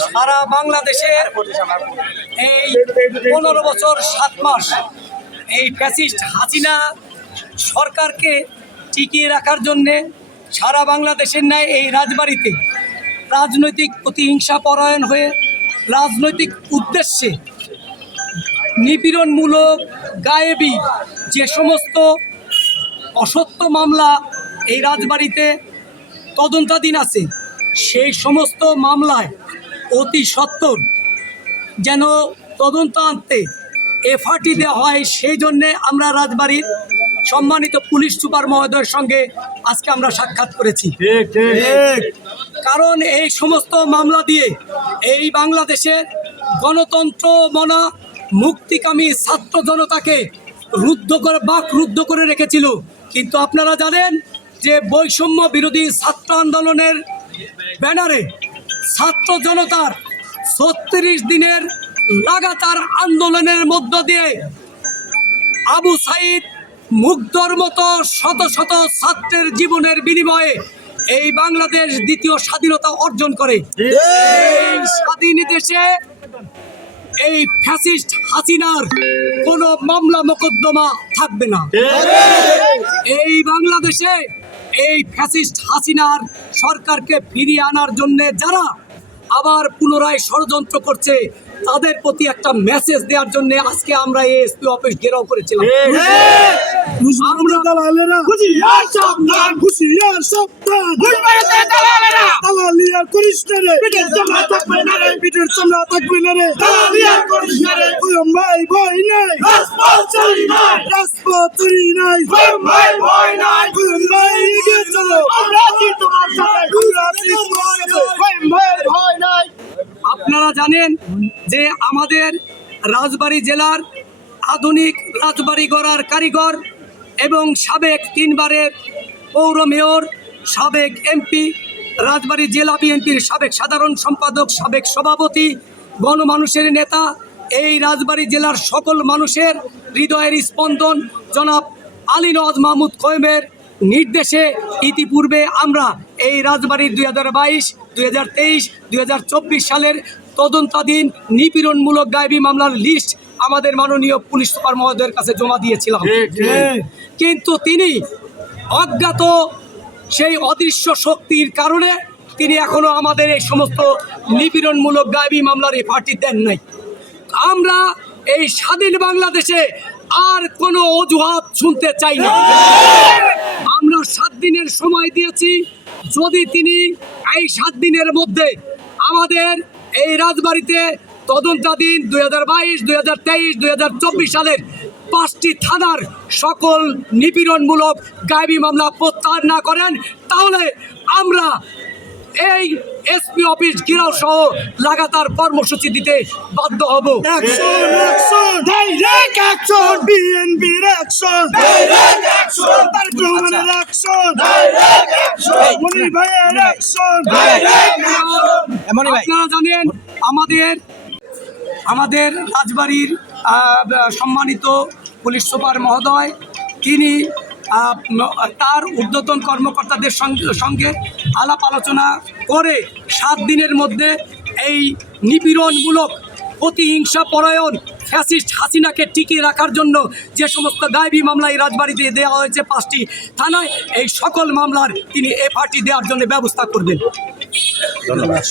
সারা বাংলাদেশের এই 15 বছর 7 মাস এই ফ্যাসিস্ট হাসিনা সরকারকে টিকিয়ে রাখার জন্যে সারা বাংলাদেশের ন্যায় এই রাজবাড়িতে রাজনৈতিক প্রতিহিংসা পরায়ণ হয়ে রাজনৈতিক উদ্দেশ্যে নিপীড়নমূলক গায়েবী যে সমস্ত অসত্য মামলা এই রাজবাড়িতে তদন্তাধীন আছে, সেই সমস্ত মামলায় অতি সত্বর যেন তদন্ত আনতে এফআরটি দেওয়া হয়। সেই জন্যে আমরা রাজবাড়ির সম্মানিত পুলিশ সুপার মহোদয়ের সঙ্গে আজকে আমরা সাক্ষাৎ করেছি। কারণ এই সমস্ত মামলা দিয়ে এই বাংলাদেশের গণতন্ত্র মনা মুক্তিকামী ছাত্র জনতাকে রুদ্ধ করে রেখেছিল। কিন্তু আপনারা জানেন যে বৈষম্য বিরোধী ছাত্র আন্দোলনের ব্যানারে ছাত্র জনতার 36 দিনের লাগাতার আন্দোলনের মধ্য দিয়ে আবু সাইদ মুগ্ধর মতো শত শত ছাত্রের জীবনের বিনিময়ে এই বাংলাদেশ দ্বিতীয় স্বাধীনতা অর্জন করে। এই স্বাধীন দেশে এই ফ্যাসিস্ট হাসিনার কোনো মামলা মোকদ্দমা থাকবে না। এই বাংলাদেশে এই ফ্যাসিস্ট হাসিনার সরকারকে ফিরিয়ে আনার জন্য যারা আবার পুনরায় ষড়যন্ত্র করছে, তাদের প্রতি একটা মেসেজ দেওয়ার জন্য আজকে আমরা এই এসপি অফিস ঘেরাও করেছিলাম। আপনারা জানেন যে আমাদের রাজবাড়ী জেলার আধুনিক রাজবাড়ি গড়ার কারিগর এবং সাবেক 3 বারের পৌর মেয়র, সাবেক এমপি, রাজবাড়ী জেলা বিএনপির সাবেক সাধারণ সম্পাদক, সাবেক সভাপতি, গণমানুষের নেতা, এই রাজবাড়ী জেলার সকল মানুষের হৃদয়ের স্পন্দন জনাব আলী নওয়াজ মাহমুদ খোয়েমের নির্দেশে ইতিপূর্বে আমরা এই রাজবাড়ির 2022, 2023, 2024 সালের তদন্তাধীন নিপীড়নমূলক গায়েবী মামলার লিস্ট আমাদের মাননীয় পুলিশ সুপার মহোদয়ের কাছে জমা দিয়েছিলাম। কিন্তু তিনি অজ্ঞাত সেই অদৃশ্য শক্তির কারণে তিনি এখনো আমাদের এই সমস্ত নিপীড়নমূলক গায়েবী মামলার এফআরটি দেন নাই। আমরা এই স্বাধীন বাংলাদেশে আর কোনো অজুহাত শুনতে চাই না। আমরা 7 দিনের সময় দিয়েছি। যদি তিনি এই 7 দিনের মধ্যে আমাদের এই রাজবাড়িতে তদন্তাধীন 2022, 2023, 2024 সালের 5টি থানার সকল নিপীড়নমূলক গায়েবী মামলা প্রত্যাহার না করেন, তাহলে আমরা এই এসপি অফিস ঘেরাও সহ লাগাতার কর্মসূচি দিতে বাধ্য হব। আপনারা জানেন আমাদের রাজবাড়ির সম্মানিত পুলিশ সুপার মহোদয় তিনি তার ঊর্ধ্বতন কর্মকর্তাদের সঙ্গে আলাপ আলোচনা করে 7 দিনের মধ্যে এই নিপীড়নমূলক প্রতিহিংসা পরায়ণ ফ্যাসিস্ট হাসিনাকে টিকিয়ে রাখার জন্য যে সমস্ত গায়েবী মামলা এই রাজবাড়িতে দেওয়া হয়েছে 5টি থানায়, এই সকল মামলার তিনি এফআরটি দেওয়ার জন্য ব্যবস্থা করবেন। ধন্যবাদ।